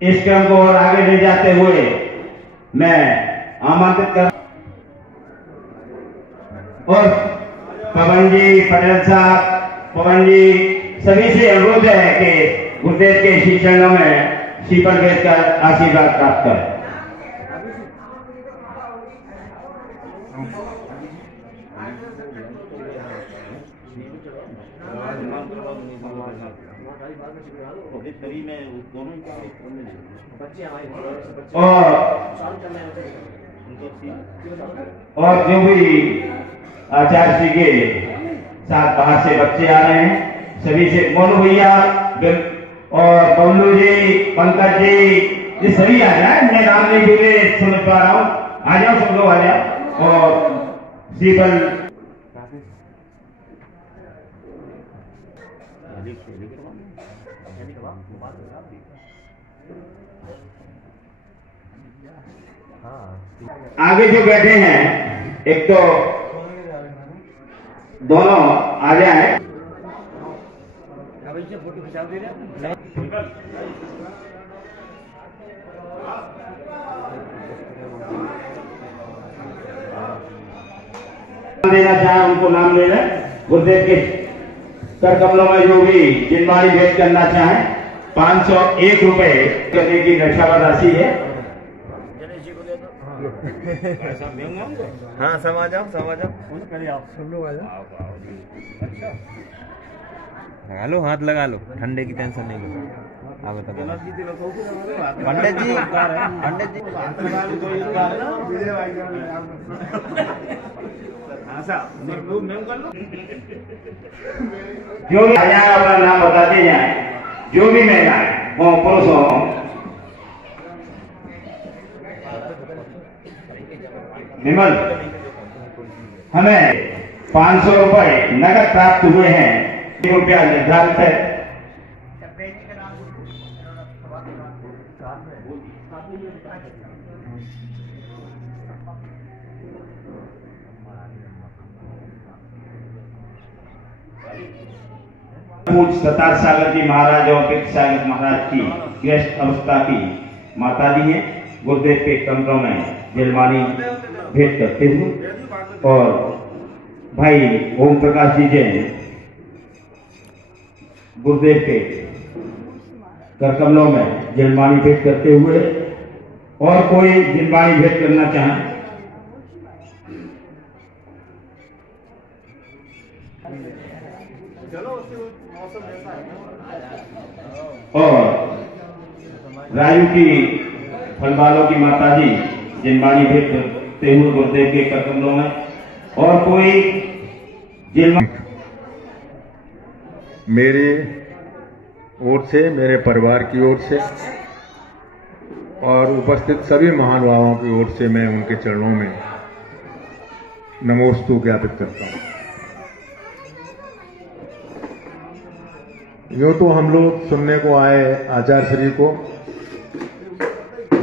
इस क्रम को और आगे ले जाते हुए मैं आमंत्रित कर और पवन जी, पटेल साहब, पवन जी सभी से अनुरोध है कि गुरुदेव के श्री चरणों में शीपल भेद कर आशीर्वाद प्राप्त करें। और जो भी आचार्य जी के साथ बाहर से बच्चे आ रहे हैं सभी से, मोनू भैया और बबलू जी, पंकज जी, ये सभी आ जाए। मैं नाम नहीं भूले समझ पा रहा हूँ, आ जाओ सब लोग आ जाओ। और शीतल आगे जो बैठे हैं एक तो दोनों आ जाए। देना चाहे उनको नाम ले लें। गुरुदेव के कर कमलों में जो भी जिनवाणी भेंट करना चाहे 501 रुपए करने की रक्षाबंधन राशि है। हाँ सब आ जाओ, सब आ जाओ, सब लोग आ जाओ। हेलो, हाथ लगा लो, ठंडे की टेंशन नहीं लो। आप बताओ पंडित जी, पंडित जी जो भी अपना नाम बताते जाए, जो भी महिलाएं हो पुरुष हो। विमल, हमें 500 रुपए नगद प्राप्त हुए हैं। रुपया निर्धारित है। पूज सतार सागर जी महाराज और पित सागर महाराज की गृहस्थ अवस्था की माता जी है। गुरुदेव के कमरों में जलवानी भेंट करते हुए और भाई ओम प्रकाश जी जैन गुरुदेव के कर कमलों में जलवानी भेंट करते हुए, और कोई जलवानी भेंट करना चाहे और रायू की फलवालों की माता जी जिनवाणी भेंट करते हुए गुरुदेव के कर कमलों में, और कोई मेरी ओर से, मेरे परिवार की ओर से और उपस्थित सभी महानुभावों की ओर से मैं उनके चरणों में नमोस्तु ज्ञापित करता हूं। यूं तो हम लोग सुनने को आए आचार्य श्री को,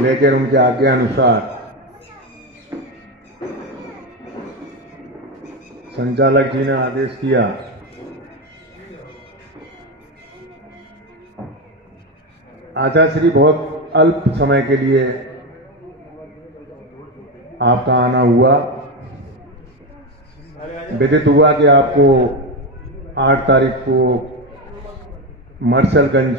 लेकिन उनके आज्ञा अनुसार संचालक जी ने आदेश किया आचार्य श्री बहुत अल्प समय के लिए आपका आना हुआ। विदित हुआ कि आपको 8 तारीख को मरसलगंज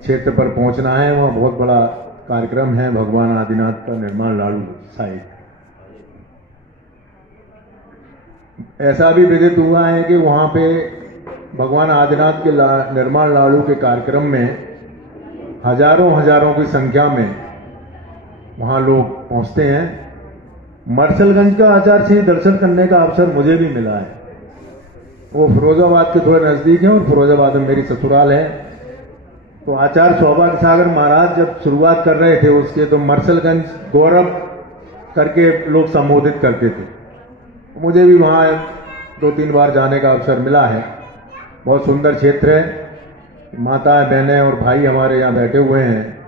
क्षेत्र पर पहुंचना है। वहां बहुत बड़ा कार्यक्रम है, भगवान आदिनाथ का निर्माण लाड़ू साइट। ऐसा भी विदित हुआ है कि वहां पे भगवान आदिनाथ के निर्माण लाड़ू के कार्यक्रम में हजारों की संख्या में वहां लोग पहुंचते हैं। मरसलगंज का आचार्य श्री दर्शन करने का अवसर मुझे भी मिला है। वो फिरोजाबाद के थोड़े नजदीक है और फिरोजाबाद में मेरी ससुराल है। तो आचार्य सौभाग्य सागर महाराज जब शुरुआत कर रहे थे उसके, तो मरसलगंज गौरव करके लोग संबोधित करते थे। मुझे भी वहां 2-3 बार जाने का अवसर मिला है। बहुत सुंदर क्षेत्र है। माताएं, बहनें और भाई हमारे यहाँ बैठे हुए हैं,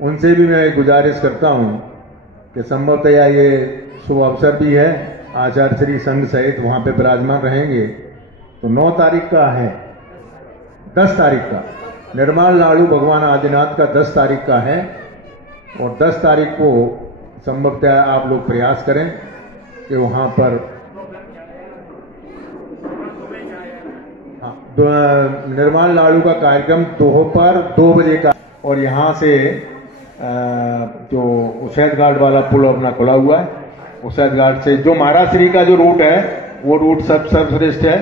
उनसे भी मैं गुजारिश करता हूं कि संभवतया ये शुभ अवसर भी है। आचार्य श्री संघ सहित वहां पे विराजमान रहेंगे। तो 9 तारीख का है, 10 तारीख का निर्माण लाड़ू भगवान आदिनाथ का 10 तारीख का है और 10 तारीख को संभवतः आप लोग प्रयास करें कि वहां पर निर्माण लाड़ू का कार्यक्रम दोपहर 2 बजे का, और यहाँ से जो उषैद घाट वाला पुल अपना खुला हुआ है, उषैद घाट से जो महाराष्ट्री का जो रूट है वो रूट सर्वश्रेष्ठ है।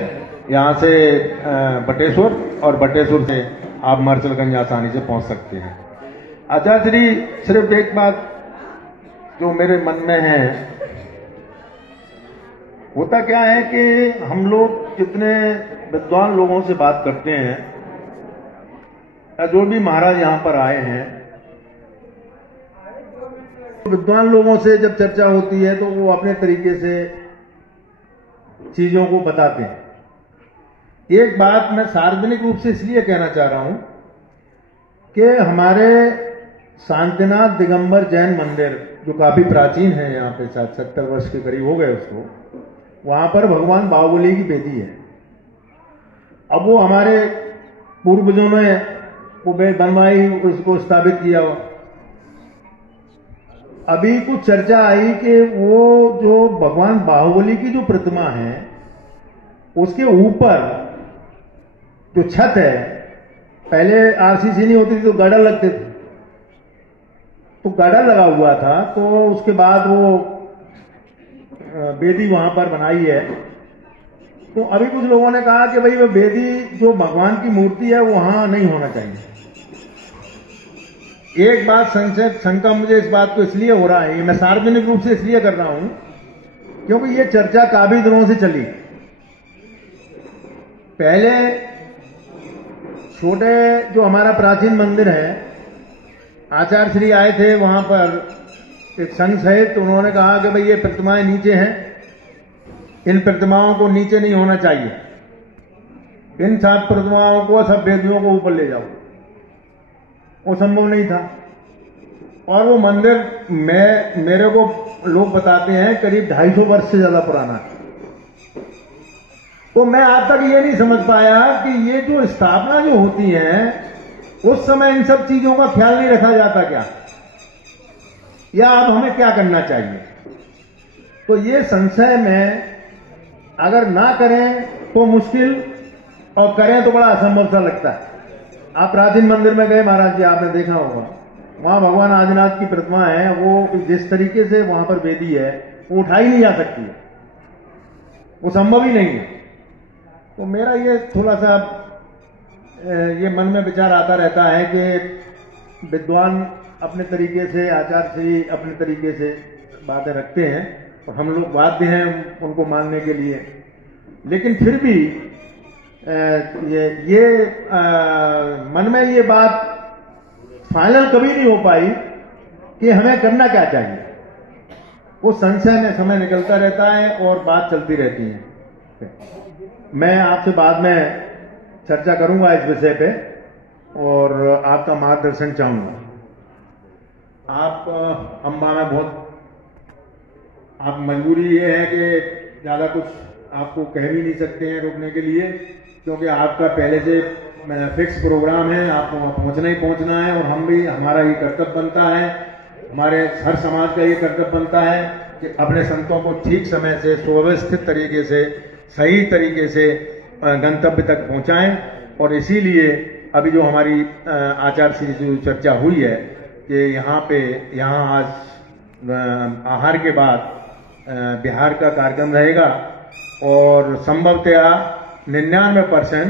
यहाँ से बटेश्वर और बटेश्वर से आप मर्चलगंज आसानी से पहुंच सकते हैं। आचार्य श्री, सिर्फ एक बात जो मेरे मन में है, होता क्या है कि हम लोग जितने विद्वान लोगों से बात करते हैं या जो भी महाराज यहां पर आए हैं, विद्वान लोगों से जब चर्चा होती है तो वो अपने तरीके से चीजों को बताते हैं। एक बात मैं सार्वजनिक रूप से इसलिए कहना चाह रहा हूं कि हमारे शांतिनाथ दिगंबर जैन मंदिर जो काफी प्राचीन है, यहाँ पे 70 वर्ष के करीब हो गए उसको, वहां पर भगवान बाहुबली की बेदी है। अब वो हमारे पूर्वजों ने वो बनवाई, उसको स्थापित किया। अभी कुछ चर्चा आई कि वो जो भगवान बाहुबली की जो प्रतिमा है उसके ऊपर जो छत है, पहले आरसीसी नहीं होती थी तो गार्डर लगते थे, तो गार्डर लगा हुआ था। तो उसके बाद वो बेदी वहां पर बनाई है। तो अभी कुछ लोगों ने कहा कि भाई वो बेदी जो भगवान की मूर्ति है वहां नहीं होना चाहिए। एक बात शंका मुझे इस बात को इसलिए हो रहा है, मैं सार्वजनिक रूप से इसलिए कर रहा हूं क्योंकि ये चर्चा काफी दिनों से चली। पहले छोटे जो हमारा प्राचीन मंदिर है, आचार्य श्री आए थे वहां पर एक संघ सहित, तो उन्होंने कहा कि भाई ये प्रतिमाएं नीचे हैं, इन प्रतिमाओं को नीचे नहीं होना चाहिए, इन 7 प्रतिमाओं को सब वेदियों को ऊपर ले जाओ। वो संभव नहीं था। और वो मंदिर मेरे को लोग बताते हैं करीब 250 वर्ष से ज्यादा पुराना है। तो मैं आज तक ये नहीं समझ पाया कि ये जो स्थापना जो होती है उस समय इन सब चीजों का ख्याल नहीं रखा जाता क्या, या अब हमें क्या करना चाहिए। तो ये संशय में अगर ना करें तो मुश्किल, और करें तो बड़ा असंभव सा लगता है। आप प्राचीन मंदिर में गए महाराज जी, आपने देखा होगा वहां भगवान आदिनाथ की प्रतिमा है, वो जिस तरीके से वहां पर वेदी है वो उठाई नहीं जा सकती है, वो संभव ही नहीं है। तो मेरा ये थोड़ा सा ये मन में विचार आता रहता है कि विद्वान अपने तरीके से, आचार्य श्री अपने तरीके से बातें रखते हैं और हम लोग बाध्य हैं उनको मानने के लिए। लेकिन फिर भी मन में ये बात फाइनल कभी नहीं हो पाई कि हमें करना क्या चाहिए। वो संशय में समय निकलता रहता है और बात चलती रहती है। मैं आपसे बाद में चर्चा करूंगा इस विषय पे और आपका मार्गदर्शन चाहूंगा। आप अम्बा में बहुत, आप मजबूरी ये है कि ज्यादा कुछ आपको कह भी नहीं सकते हैं रोकने के लिए, क्योंकि आपका पहले से फिक्स प्रोग्राम है, आपको पहुंचना ही पहुंचना है। और हम भी, हमारा ये कर्तव्य बनता है, हमारे हर समाज का ये कर्तव्य बनता है कि अपने संतों को ठीक समय से, सुव्यवस्थित तरीके से, सही तरीके से गंतव्य तक पहुंचाएं। और इसीलिए अभी जो हमारी आचार्य श्री से जो चर्चा हुई है कि यहाँ आज आहार के बाद बिहार का कार्यक्रम रहेगा और संभवतया 99%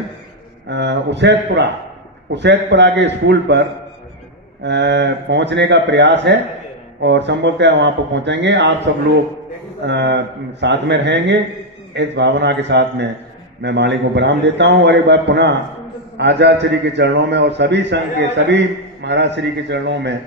उषैदपुरा के स्कूल पर पहुंचने का प्रयास है और संभवतः वहां पर पहुंचेंगे। आप सब लोग साथ में रहेंगे, इस भावना के साथ में मैं माली को प्रणाम देता हूं। और एक बार पुनः आचार्य श्री के चरणों में और सभी संघ के, सभी महाराज श्री के चरणों में